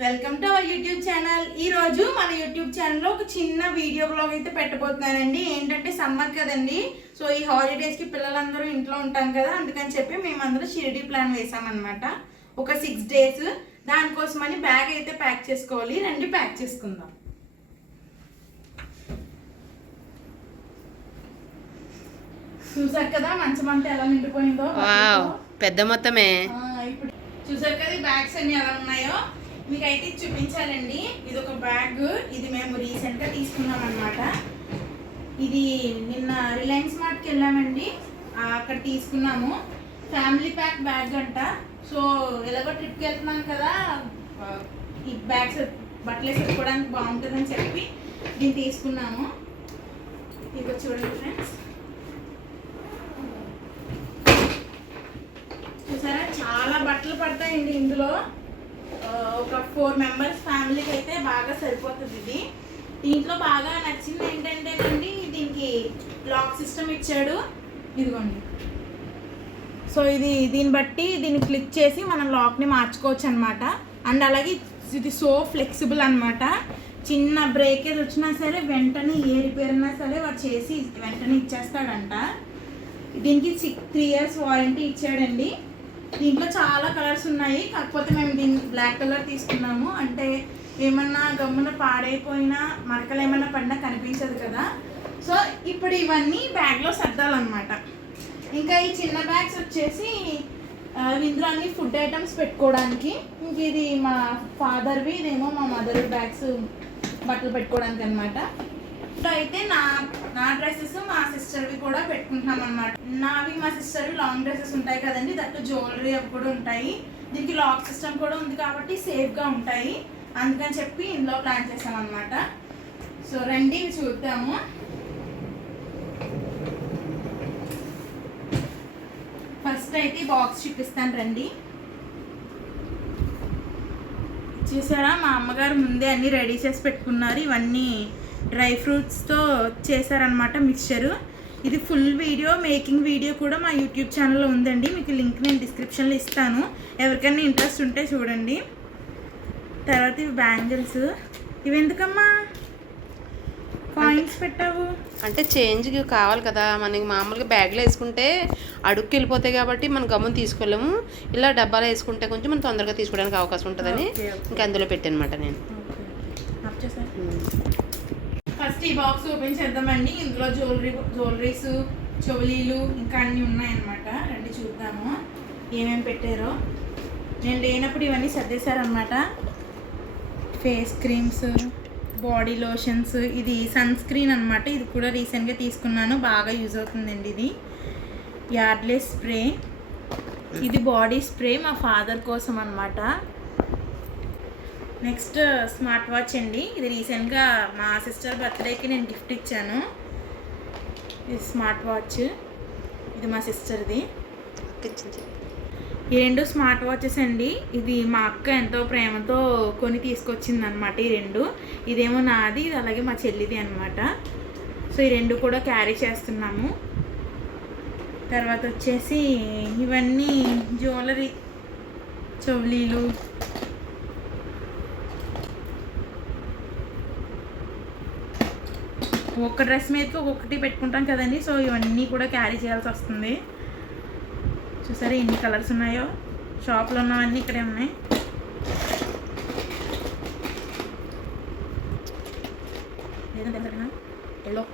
Welcome to our YouTube channel. ఈ రోజు మన యూట్యూబ్ ఛానల్లో ఒక చిన్న వీడియో బ్లాగ్ అయితే పెట్టబోతున్నానండి. ఏంటంటే సమ్మర్ కదండి, సో ఈ హాలిడేస్కి పిల్లలందరూ ఇంట్లో ఉంటాం కదా, అందుకని చెప్పి మేమందరూ షిరిడి ప్లాన్ వేసామన్నమాట. ఒక 6 days దానికోసమని బ్యాగ్ అయితే ప్యాక్ చేసుకోవాలి. రండి ప్యాక్ చేసుకుందాం. చూసారు కదా మంచం అంతా ఎలా నిండిపోయిందో, పెద్ద మొత్తమే. ఇప్పుడు చూసారు కదా ఈ బ్యాగ్స్ అన్ని ఎలా ఉన్నాయో, మీకైతే చూపించాలండి. ఇది ఒక బ్యాగ్, ఇది మేము రీసెంట్గా తీసుకున్నాం అనమాట. ఇది నిన్న రిలయన్స్ మార్ట్కి వెళ్ళామండి, అక్కడ తీసుకున్నాము. ఫ్యామిలీ ప్యాక్ బ్యాగ్ అంట. సో ఎలాగో ట్రిప్కి వెళ్తున్నాం కదా, ఈ బ్యాగ్స్ బట్టలు వేసుకోవడానికి బాగుంటుందని చెప్పి దీన్ని తీసుకున్నాము. ఇక చూడండి ఫ్రెండ్స్, చూసారా చాలా బట్టలు పడతాయండి ఇందులో. ఒక 4 members ఫ్యామిలీకి అయితే బాగా సరిపోతుంది ఇది. దీంట్లో బాగా నచ్చింది ఏంటంటేనండి, దీనికి లాక్ సిస్టమ్ ఇచ్చాడు. ఇదిగోండి, సో దీన్ని బట్టి దీన్ని క్లిక్ చేసి మనం లాక్ని మార్చుకోవచ్చు అనమాట. అండ్ అలాగే ఇది సో ఫ్లెక్సిబుల్ అనమాట. చిన్న బ్రేకేజ్ వచ్చినా సరే వెంటనే ఏ రిపేర్ అయినా సరే వాడు చేసి వెంటనే ఇచ్చేస్తాడంట. దీనికి 3 years వారంటీ ఇచ్చాడండి. దీంట్లో చాలా కలర్స్ ఉన్నాయి, కాకపోతే మేము దీన్ని బ్లాక్ కలర్ తీసుకున్నాము. అంటే ఏమన్నా గమ్మున పాడైపోయినా మరకలు ఏమన్నా పడినా కనిపించదు కదా. సో ఇప్పుడు ఇవన్నీ బ్యాగ్లో సర్దాలన్నమాట. ఇంకా ఈ చిన్న బ్యాగ్స్ వచ్చేసి ఇందులో అన్ని ఫుడ్ ఐటమ్స్ పెట్టుకోవడానికి. ఇంక ఇది మా ఫాదర్వి, ఇదేమో మా మదర్ బ్యాగ్స్ బట్టలు పెట్టుకోవడానికి అనమాట. అయితే నా డ్రెస్సెస్ మా సిస్టర్వి కూడా పెట్టుకుంటున్నాం అనమాట. నావి మా సిస్టర్వి లాంగ్ డ్రెస్సెస్ ఉంటాయి కదండి, దట్టు జ్యువెలరీ అవి కూడా ఉంటాయి. దీనికి లాక్ సిస్టమ్ కూడా ఉంది కాబట్టి సేఫ్గా ఉంటాయి. అందుకని చెప్పి ఇందులో ప్లాన్ చేసాం అనమాట. సో రండి చూద్దాము. ఫస్ట్ అయితే ఈ బాక్స్ చూపిస్తాను రండి. చూసారా, మా అమ్మగారు ముందే అన్నీ రెడీ చేసి పెట్టుకున్నారు. ఇవన్నీ డ్రై ఫ్రూట్స్తో చేశారనమాట మిక్చరు. ఇది ఫుల్ వీడియో, మేకింగ్ వీడియో కూడా మా యూట్యూబ్ ఛానల్లో ఉందండి. మీకు లింక్ నేను డిస్క్రిప్షన్లో ఇస్తాను, ఎవరికైనా ఇంట్రెస్ట్ ఉంటే చూడండి. తర్వాత ఇవి బ్యాంగిల్స్. ఇవి ఎందుకమ్మా కాయిన్స్ పెట్టావు? అంటే చేంజ్ కావాలి కదా మనకి. మామూలుగా బ్యాగ్లో వేసుకుంటే అడుక్కి వెళ్ళిపోతాయి కాబట్టి మనం గమ్మున తీసుకోలేము. ఇలా డబ్బాలో వేసుకుంటే కొంచెం మనం తొందరగా తీసుకోవడానికి అవకాశం ఉంటుందని ఇంకా అందులో పెట్టానమాట నేను. ఫస్ట్ ఈ బాక్స్ ఓపెన్ చేద్దామండి. ఇందులో జ్యువెలరీస్, చెవులీలు ఇంకా అన్నీ ఉన్నాయన్నమాట. రండి చూద్దాము ఏమేమి పెట్టారో. నేను లేనప్పుడు ఇవన్నీ సర్దేశారనమాట. ఫేస్ క్రీమ్స్, బాడీ లోషన్స్, ఇది సన్ స్క్రీన్ అనమాట. ఇది కూడా రీసెంట్గా తీసుకున్నాను, బాగా యూజ్ అవుతుందండి. ఇది యార్డ్లే స్ప్రే, ఇది బాడీ స్ప్రే మా ఫాదర్ కోసం అనమాట. నెక్స్ట్ స్మార్ట్ వాచ్ అండి. ఇది రీసెంట్గా మా సిస్టర్ బర్త్డేకి నేను గిఫ్ట్ ఇచ్చాను. ఇది స్మార్ట్ వాచ్, ఇది మా సిస్టర్ది. ఈ 2 స్మార్ట్ వాచెస్ అండి. ఇది మా అక్క ఎంతో ప్రేమతో కొని తీసుకొచ్చింది అనమాట. ఈ 2, ఇదేమో నాది, ఇది అలాగే మా చెల్లిది అనమాట. సో ఈ 2 కూడా క్యారీ చేస్తున్నాము. తర్వాత వచ్చేసి ఇవన్నీ జ్యువెలరీ, చెవులీలు, ఒక్క డ్రెస్ మీదకి ఒక్కొక్కటి పెట్టుకుంటాం కదండి. సో ఇవన్నీ కూడా క్యారీ చేయాల్సి వస్తుంది. చూసారా ఎన్ని కలర్స్ ఉన్నాయో. షాప్లో ఉన్నవన్నీ ఇక్కడే ఉన్నాయి. లేదంటే ఎల్లో,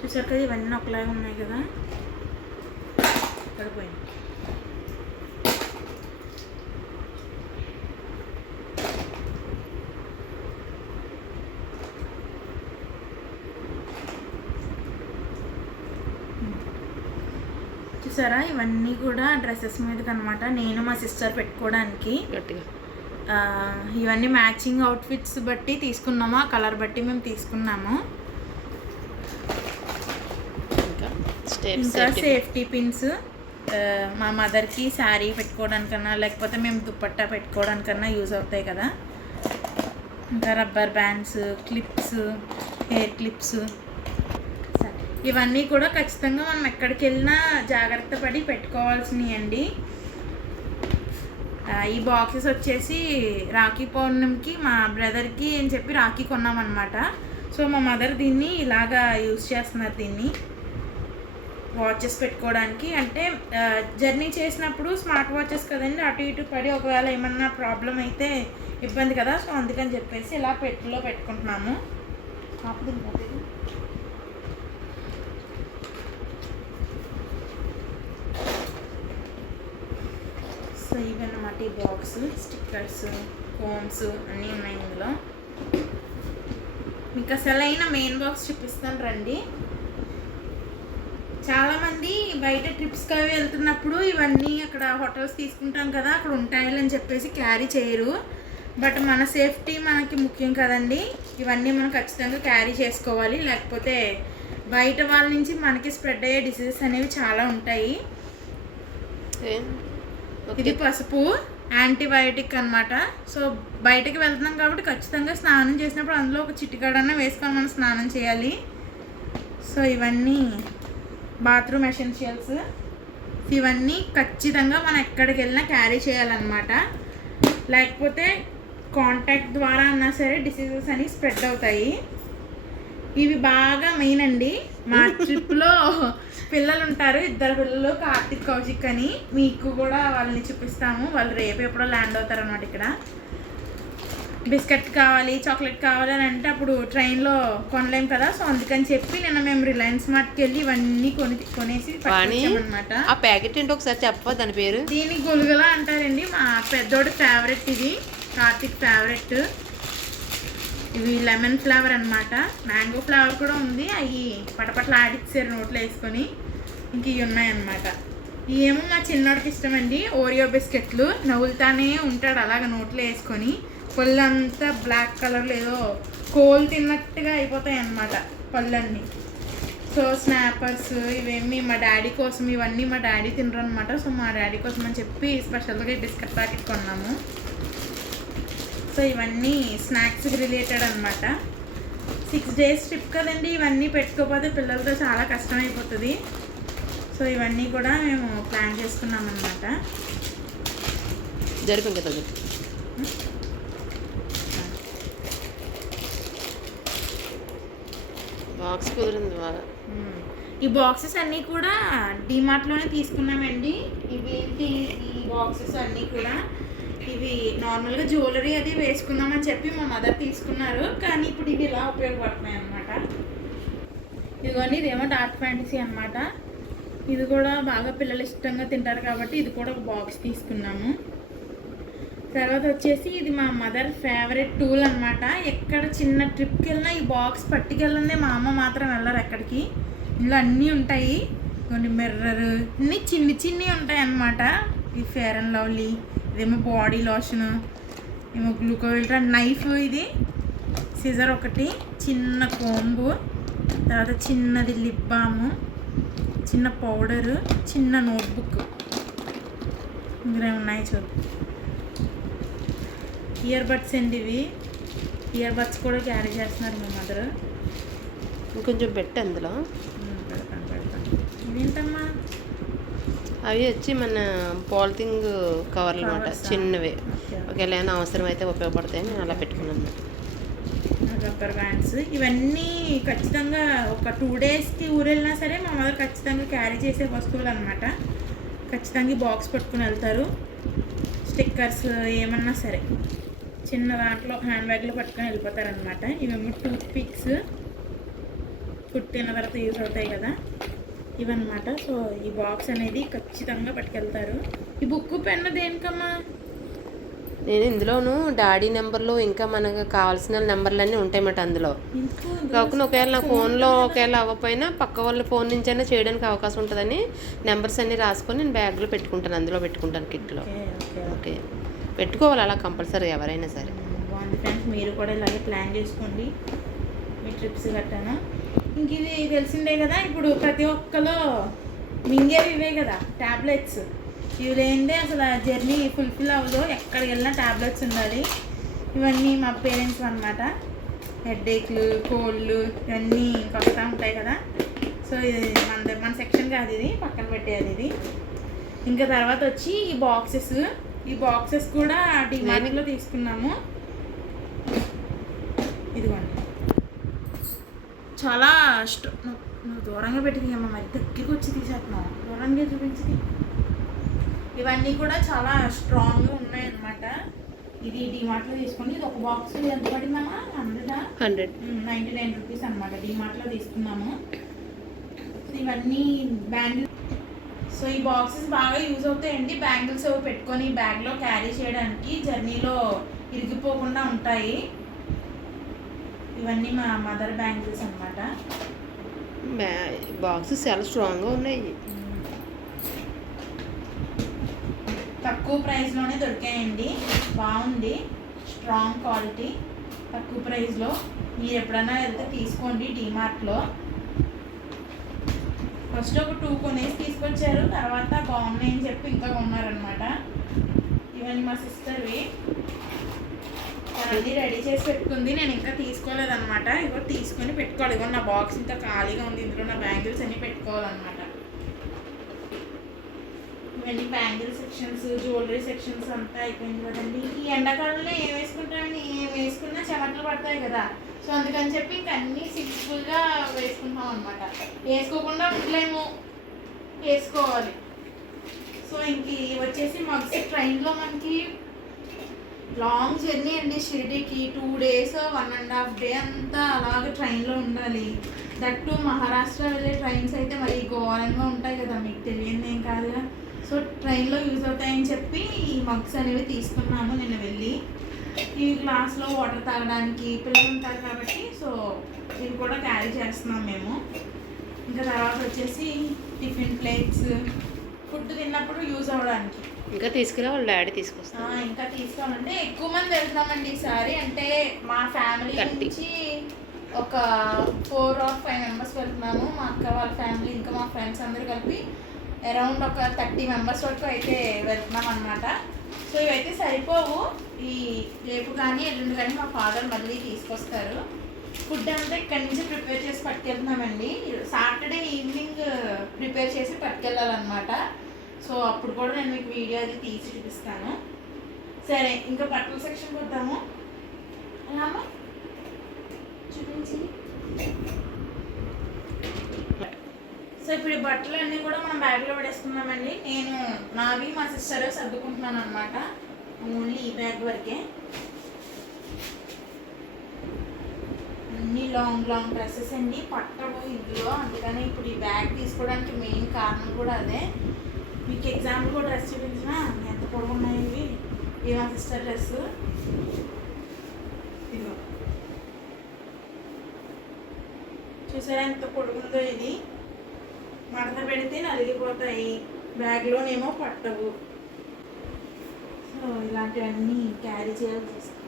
చూసారు కదా ఇవన్నీ ఒకలాగా ఉన్నాయి కదా. ఇక్కడ పోయింది. చూసారా ఇవన్నీ కూడా డ్రెస్సెస్ మీదకి అనమాట. నేను మా సిస్టర్ పెట్టుకోవడానికి. ఇవన్నీ మ్యాచింగ్ అవుట్ఫిట్స్ బట్టి తీసుకున్నాము, ఆ కలర్ బట్టి మేము తీసుకున్నాము. ఇంకా సేఫ్టీ పిన్స్, మా మదర్కి శారీ పెట్టుకోవడానికన్నా లేకపోతే మేము దుపట్టా పెట్టుకోవడానికన్నా యూజ్ అవుతాయి కదా. ఇంకా rubber bands, clips, hair clips, ఇవన్నీ కూడా ఖచ్చితంగా మనం ఎక్కడికి వెళ్ళినా జాగ్రత్త పడి పెట్టుకోవాల్సినవి అండి. ఈ బాక్సెస్ వచ్చేసి రాఖీ పౌర్ణమికి మా బ్రదర్కి అని చెప్పి రాఖీ కొన్నామన్నమాట. సో మా మదర్ దీన్ని ఇలాగా యూస్ చేస్తున్నారు, దీన్ని వాచెస్ పెట్టుకోవడానికి. అంటే జర్నీ చేసినప్పుడు స్మార్ట్ వాచెస్ కదండి, అటు ఇటు పడి ఒకవేళ ఏమన్నా ప్రాబ్లం అయితే ఇబ్బంది కదా. సో అందుకని చెప్పేసి ఇలా పెట్టిలో పెట్టుకుంటున్నాము. సో ఇవన్నమాట ఈ బాక్స్. స్టిక్కర్స్, కోమ్స్ అన్నీ ఉన్నాయి ఇందులో. మీకు అసలైన మెయిన్ బాక్స్ చూపిస్తాను రండి. చాలామంది బయట ట్రిప్స్కి అవి వెళ్తున్నప్పుడు ఇవన్నీ అక్కడ హోటల్స్ తీసుకుంటాం కదా, అక్కడ ఉంటాయని చెప్పేసి క్యారీ చేయరు. బట్ మన సేఫ్టీ మనకి ముఖ్యం కదండి. ఇవన్నీ మనం ఖచ్చితంగా క్యారీ చేసుకోవాలి, లేకపోతే బయట వాళ్ళ నుంచి మనకి స్ప్రెడ్ అయ్యే డిసీజెస్ అనేవి చాలా ఉంటాయి. ఇది పసుపు, యాంటీబయాటిక్ అన్నమాట. సో బయటకి వెళ్తున్నాం కాబట్టి ఖచ్చితంగా స్నానం చేసినప్పుడు అందులో ఒక చిటికాడన్నా వేసుకొని మనం స్నానం చేయాలి. సో ఇవన్నీ బాత్రూమ్ ఎసెన్షియల్స్. ఇవన్నీ ఖచ్చితంగా మనం ఎక్కడికి వెళ్ళినా క్యారీ చేయాలన్నమాట, లేకపోతే కాంటాక్ట్ ద్వారా అన్నా సరే డిసీజెస్ అని స్ప్రెడ్ అవుతాయి. ఇవి బాగా మెయిన్ అండి. మా ట్రిప్లో పిల్లలు ఉంటారు, 2 పిల్లలు, కార్తిక్, కౌశిక్ అని. మీకు కూడా వాళ్ళని చూపిస్తాము, వాళ్ళు రేపు ఎప్పుడో ల్యాండ్ అవుతారు అన్నమాట ఇక్కడ. బిస్కెట్ కావాలి, చాక్లెట్ కావాలి అని అంటే అప్పుడు ట్రైన్లో కొనలేము కదా. సో అందుకని చెప్పి నిన్న మేము రిలయన్స్ మార్ట్కి వెళ్ళి ఇవన్నీ కొనేసి అనమాట. ఆ ప్యాకెట్ ఏంటో ఒకసారి చెప్పవా దాని పేరు? దీన్ని గులుగుల అంటారండి. మా పెద్దోడి ఫేవరెట్, ఇది కార్తిక్ ఫేవరెట్. ఇవి లెమన్ ఫ్లేవర్ అనమాట, మ్యాంగో ఫ్లేవర్ కూడా ఉంది. అవి పటపట్ల ఆడిచ్చారు నోట్లో వేసుకొని. ఇంక ఇవి ఉన్నాయన్నమాట. ఇవేమో మా చిన్నోడికి ఇష్టమండి, ఓరియో బిస్కెట్లు. నవ్వులుతానే ఉంటాడు అలాగ నోట్లో వేసుకొని. పళ్ళంతా బ్లాక్ కలర్లో ఏదో కోల్ తిన్నట్టుగా అయిపోతాయి అన్నమాట పళ్ళన్నీ. సో స్నాపర్స్ ఇవేమి మా డాడీ కోసం, ఇవన్నీ మా డాడీ తినరు అనమాట. సో మా డాడీ కోసం అని చెప్పి స్పెషల్గా బిస్కెట్ ప్యాకెట్ కొన్నాము. సో ఇవన్నీ స్నాక్స్కి రిలేటెడ్ అనమాట. 6 days ట్రిప్ కదండి, ఇవన్నీ పెట్టుకోకపోతే పిల్లలతో చాలా కష్టం అయిపోతుంది. సో ఇవన్నీ కూడా మేము ప్లాన్ చేసుకున్నాం అనమాట. జరిపింది కదా బాక్స్ కుదిరింది బాగా. ఈ బాక్సెస్ అన్నీ కూడా డిమార్ట్లోనే తీసుకున్నామండి. ఇవి ఏంటి, ఈ బాక్సెస్ అన్నీ కూడా ఇవి నార్మల్గా జ్యువెలరీ అది వేసుకుందామని చెప్పి మా మదర్ తీసుకున్నారు, కానీ ఇప్పుడు ఇవి ఇలా ఉపయోగపడుతున్నాయి అన్నమాట. ఇదిగోండి, ఇదేమో డార్క్ ఫ్యాంటసీ అన్నమాట. ఇది కూడా బాగా పిల్లలు ఇష్టంగా తింటారు కాబట్టి ఇది కూడా ఒక బాక్స్ తీసుకున్నాము. తర్వాత వచ్చేసి ఇది మా మదర్ ఫేవరెట్ టూల్ అనమాట. ఎక్కడ చిన్న ట్రిప్కి వెళ్ళినా ఈ బాక్స్ పట్టుకెళ్ళందే, మా అమ్మ మాత్రం వెళ్ళరు ఎక్కడికి. ఇందులో అన్నీ ఉంటాయి, కొన్ని మిర్రర్, అన్నీ చిన్ని ఉంటాయి అన్నమాట. ఈ ఫేర్ అండ్ లవ్లీ, ఇదేమో బాడీ లోషన్, ఏమో గ్లూకోవిల్టర్, నైఫ్, ఇది సిజర్ ఒకటి, చిన్న కోంబు, తర్వాత చిన్నది లిప్ బాము, చిన్న పౌడరు, చిన్న నోట్బుక్. ఇంకా ఉన్నాయి చూడు. ఇయర్ బడ్స్ అండి ఇవి. ఇయర్ బడ్స్ కూడా క్యారీ చేస్తున్నారు మా మదర్. ఇంకొంచెం పెట్టు అందులో. పెడతాను. ఇదేంటమ్మా? అవి వచ్చి మన పాలిథింగ్ కవర్లు అనమాట, చిన్నవి. ఒకవేళ ఏమైనా అవసరం అయితే ఉపయోగపడతాయని నేను అలా పెట్టుకున్నాను. రబ్బర్ బ్యాండ్స్, ఇవన్నీ ఖచ్చితంగా ఒక 2 daysకి ఊరు వెళ్ళినా సరే మా మదర్ ఖచ్చితంగా క్యారీ చేసే వస్తువులు అనమాట. ఖచ్చితంగా ఈ బాక్స్ పట్టుకుని వెళ్తారు. స్టిక్కర్స్ ఏమన్నా సరే చిన్న దాంట్లో హ్యాండ్ బ్యాగ్లో పట్టుకొని వెళ్ళిపోతారనమాట. ఇవేమో టూత్ పిక్స్, ఫుడ్ తిన్న తర్వాత యూజ్ అవుతాయి కదా, ఇవన్నమాట. సో ఈ బాక్స్ అనేది ఖచ్చితంగా పట్టుకెళ్తారు. ఈ బుక్ పెన్ను దేనికమ్మా? నేను ఇందులోను డాడీ నెంబర్లు ఇంకా మనకు కావాల్సిన నెంబర్లన్నీ ఉంటాయన్నమాట అందులో. కాకుండా ఒకవేళ నా ఫోన్లో ఒకవేళ అవ్వకపోయినా పక్క వాళ్ళ ఫోన్ నుంచి అయినా చేయడానికి అవకాశం ఉంటుందని నెంబర్స్ అన్నీ రాసుకొని నేను బ్యాగ్లో పెట్టుకుంటాను, అందులో పెట్టుకుంటాను, కిట్లో. ఓకే, పెట్టుకోవాలి అలా కంపల్సరీ ఎవరైనా సరే. బాగుంది ఫ్రెండ్స్, మీరు కూడా ఇలాగే ప్లాన్ చేసుకోండి మీ ట్రిప్స్ గట్టాను. ఇంక ఇది తెలిసిందే కదా, ఇప్పుడు ప్రతి ఒక్కలో మింగేవి ఇవే కదా ట్యాబ్లెట్స్. ఇవి లేనిదే అసలు జర్నీ ఫుల్ఫిల్ అవ్వదు, ఎక్కడికి వెళ్ళినా ట్యాబ్లెట్స్ ఉండాలి. ఇవన్నీ మా పేరెంట్స్ అనమాట. హెడ్ఏక్లు, కోల్డ్లు ఇవన్నీ ఇంకా వస్తూ ఉంటాయి కదా. సో ఇది మన సెక్షన్ కాదు, ఇది పక్కన పెట్టేది ఇది. ఇంకా తర్వాత వచ్చి ఈ బాక్సెస్ ఈ బాక్సెస్ కూడా డిమార్ట్లో తీసుకున్నాము. ఇదిగోండి, చాలా నువ్వు దూరంగా పెట్టిందమ్మా, మరి దగ్గరికి వచ్చి తీసేస్తున్నావు, దూరంగా చూపించి. ఇవన్నీ కూడా చాలా స్ట్రాంగ్గా ఉన్నాయన్నమాట. ఇది డిమార్ట్లో తీసుకుని, ఇది ఒక బాక్స్ ఎంత పడిందమ్మా? 199 రూపీస్ అనమాట. డిమార్ట్లో తీసుకున్నాము. ఇవన్నీ బ్యాంగిల్స్. సో ఈ బాక్సెస్ బాగా యూజ్ అవుతాయండి. బ్యాంగిల్స్ పెట్టుకొని బ్యాగ్లో క్యారీ చేయడానికి, జర్నీలో ఇరిగిపోకుండా ఉంటాయి. ఇవన్నీ మా మదర్ బ్యాంగిల్స్ అనమాట. బాక్సెస్ చాలా స్ట్రాంగ్గా ఉన్నాయి. తక్కువ ప్రైస్లోనే దొరికాయండి. బాగుంది, స్ట్రాంగ్ క్వాలిటీ, తక్కువ ప్రైస్లో. మీరు ఎప్పుడైనా వెళ్తే తీసుకోండి డిమార్ట్లో. ఫస్ట్ ఒక 2 కొనేసి తీసుకొచ్చారు, తర్వాత బాగున్నాయని చెప్పి ఇంకా కొన్నారనమాట. ఇవన్నీ మా సిస్టర్వి, అన్నీ రెడీ చేసి పెట్టుకుంది. నేను ఇంకా తీసుకోలేదన్నమాట. ఇగో తీసుకొని పెట్టుకోవాలి. ఇగో నా బాక్స్ ఇంకా ఖాళీగా ఉంది, ఇందులో నా బ్యాంగిల్స్ అన్నీ పెట్టుకోవాలన్నమాట. ఇవన్నీ బ్యాంగిల్ సెక్షన్స్, జ్యువెలరీ సెక్షన్స్ అంతా అయిపోయింది కదండి. ఈ ఎండాకాలంలో ఏం వేసుకుంటామండి? ఏం వేసుకున్నా చెమటలు పడతాయి కదా. సో అందుకని చెప్పి ఇంక అన్నీ సింపుల్గా వేసుకుంటాం అనమాట. వేసుకోకుండా ఉండలేము, వేసుకోవాలి. సో ఇంక వచ్చేసి మగ్స్ ట్రైన్లో మనకి లాంగ్ జర్నీ అండి. షిరిడీకి 2 days, 1.5 day అంతా అలాగే ట్రైన్లో ఉండాలి. దట్టు మహారాష్ట్ర వెళ్ళే ట్రైన్స్ అయితే మరి ఘోరంగా ఉంటాయి కదా, మీకు తెలియదు ఏం కాదుగా. సో ట్రైన్లో యూజ్ అవుతాయని చెప్పి ఈ మగ్స్ అనేవి తీసుకున్నాము నిన్న వెళ్ళి. ఈ గ్లాస్లో వాటర్ తాగడానికి పిల్లలు ఉంటారు కాబట్టి సో ఇవి కూడా క్యారీ చేస్తున్నాం మేము. ఇంకా తర్వాత వచ్చేసి టిఫిన్ ప్లేట్స్, ఫుడ్ తిన్నప్పుడు యూజ్ అవ్వడానికి. ఇంకా తీసుకురా, వాళ్ళ డాడీ తీసుకొస్తాం. ఇంకా తీసుకోవాలంటే ఎక్కువ మంది వెళ్తున్నామండి ఈసారి. అంటే మా ఫ్యామిలీ నుంచి ఒక 4 or 5 members వెళ్తున్నాము. మా అక్క వాళ్ళ ఫ్యామిలీ, ఇంకా మా ఫ్రెండ్స్ అందరూ కలిపి అరౌండ్ ఒక 30 members వరకు అయితే వెళ్తున్నాం అనమాట. సో ఇవైతే సరిపోవు. ఈ రేపు కానీ ఎల్లుండి కానీ మా ఫాదర్ మళ్ళీ తీసుకొస్తారు. ఫుడ్ అంతా ఇక్కడి నుంచి ప్రిపేర్ చేసి పట్టుకెళ్తున్నామండి. సాటర్డే ఈవినింగ్ ప్రిపేర్ చేసి పట్టుకెళ్ళాలన్నమాట. సో అప్పుడు కూడా నేను మీకు వీడియో అది తీసి చూపిస్తాను. సరే, ఇంకా బట్టల సెక్షన్కి వద్దాము. అమ్మా చూపించి. సో ఇప్పుడు ఈ బట్టలు అన్నీ కూడా మనం బ్యాగ్లో పడేసుకున్నామండి. నేను నావి మా సిస్టర్ సర్దుకుంటున్నాను అనమాట. ఓన్లీ ఈ బ్యాగ్ వరకే. అన్నీ లాంగ్ డ్రెస్సెస్ అండి, పట్టవు ఇందులో. అందుకని ఇప్పుడు ఈ బ్యాగ్ తీసుకోవడానికి మెయిన్ కారణం కూడా అదే. మీకు ఎగ్జాంపుల్ కూడా డ్రెస్ చూపించిన ఎంత పొడవు ఉన్నాయి ఇవి. ఇది మా సిస్టర్ డ్రెస్. ఇదిగో చూసారా ఎంత పొడుగుందో. ఇది మడత పెడితే నలిగిపోతాయి, బ్యాగ్లోనేమో పట్టవు. సో ఇలాంటివన్నీ క్యారీ చేయాల్సి వస్తుంది.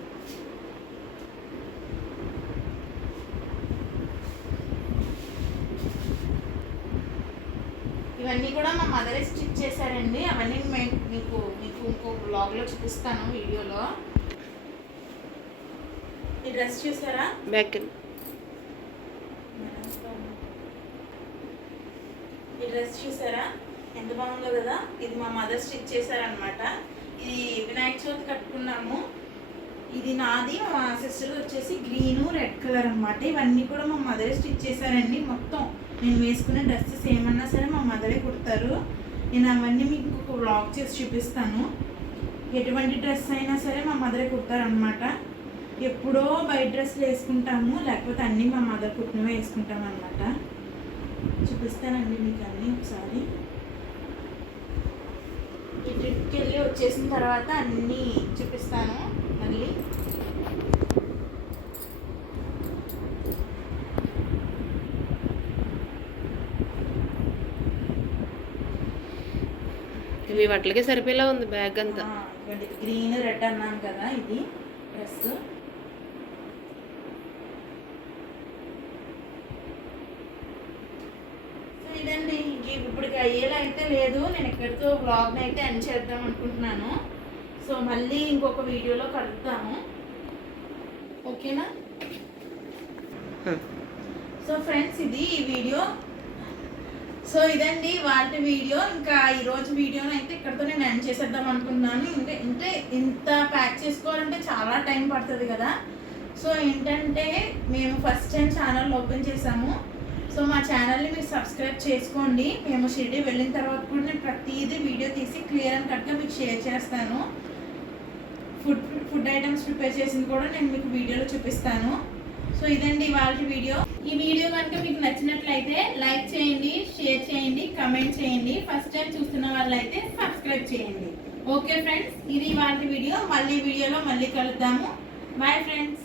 ఇవన్నీ కూడా మా మదరే స్టిచ్ చేశారండి. అవన్నీ మీకు ఇంకో బ్లాగ్లో చూపిస్తాను, వీడియోలో. ఈ డ్రెస్ చూసారా? ఈ డ్రెస్ చూసారా ఎంత బాగుందో కదా. ఇది మా మదర్ స్టిచ్ చేశారనమాట. ఇది వినాయక చవితి కట్టుకున్నాము. ఇది నాది, మా సిస్టర్ వచ్చేసి గ్రీను, రెడ్ కలర్ అనమాట. ఇవన్నీ కూడా మా మదరే స్టిచ్ చేశారండి. మొత్తం నేను వేసుకునే డ్రెస్సెస్ ఏమన్నా సరే మా మదరే కుడతారు. నేను అవన్నీ మీకు ఇంకొక వ్లాగ్ చేసి చూపిస్తాను. ఎటువంటి డ్రెస్ అయినా సరే మా మదరే కుడతారనమాట. ఎప్పుడో బయట డ్రెస్సులు వేసుకుంటాము, లేకపోతే అన్నీ మా మదర్ కుట్టినవే వేసుకుంటాం అనమాట. చూపిస్తానండి మీకు అన్నీ ఒకసారి. ఈ ట్రిప్కి వెళ్ళి వచ్చేసిన తర్వాత అన్నీ చూపిస్తాను మళ్ళీ. ఇవి బట్టలకే సరిపోయేలా ఉంది బ్యాగ్ అంతా. గ్రీన్ రెడ్ అన్నాను కదా, ఇది డ్రెస్. ఇదండి. ఇప్పటికి అయ్యేలా అయితే లేదు. నేను ఎక్కడితో బ్లాగ్ని అయితే ఎండ్ చేద్దాం అనుకుంటున్నాను. సో మళ్ళీ ఇంకొక వీడియోలో కలుద్దాము, ఓకేనా? సో ఫ్రెండ్స్, ఇది ఈ వీడియో. సో ఇదండి వాళ్ళ వీడియో. ఇంకా ఈ రోజు వీడియోని అయితే ఇక్కడతో నేను ఎండ్ చేసేద్దాం అనుకున్నాను. అంటే ఇంత ప్యాక్ చేసుకోవాలంటే చాలా టైం పడుతుంది కదా. సో ఏంటంటే మేము ఫస్ట్ టైం ఛానల్ ఓపెన్ చేసాము. సో మా ఛానల్ని మీరు సబ్స్క్రైబ్ చేసుకోండి. మేము షిరిడి వెళ్ళిన తర్వాత కూడా నేను ప్రతిదీ వీడియో తీసి క్లియర్ అండ్ కట్గా మీకు షేర్ చేస్తాను. ఫుడ్ ఐటమ్స్ ప్రిపేర్ చేసింది కూడా నేను మీకు వీడియోలో చూపిస్తాను. సో ఇదండి వాళ్ళ వీడియో. ఈ వీడియో కనుక మీకు నచ్చినట్లయితే లైక్ చేయండి, షేర్ చేయండి, కమెంట్ చేయండి. ఫస్ట్ టైం చూస్తున్న వాళ్ళైతే సబ్స్క్రైబ్ చేయండి. ఓకే ఫ్రెండ్స్, ఇది వాళ్ళ వీడియో. మళ్ళీ వీడియోలో మళ్ళీ కలుద్దాము. Bye friends.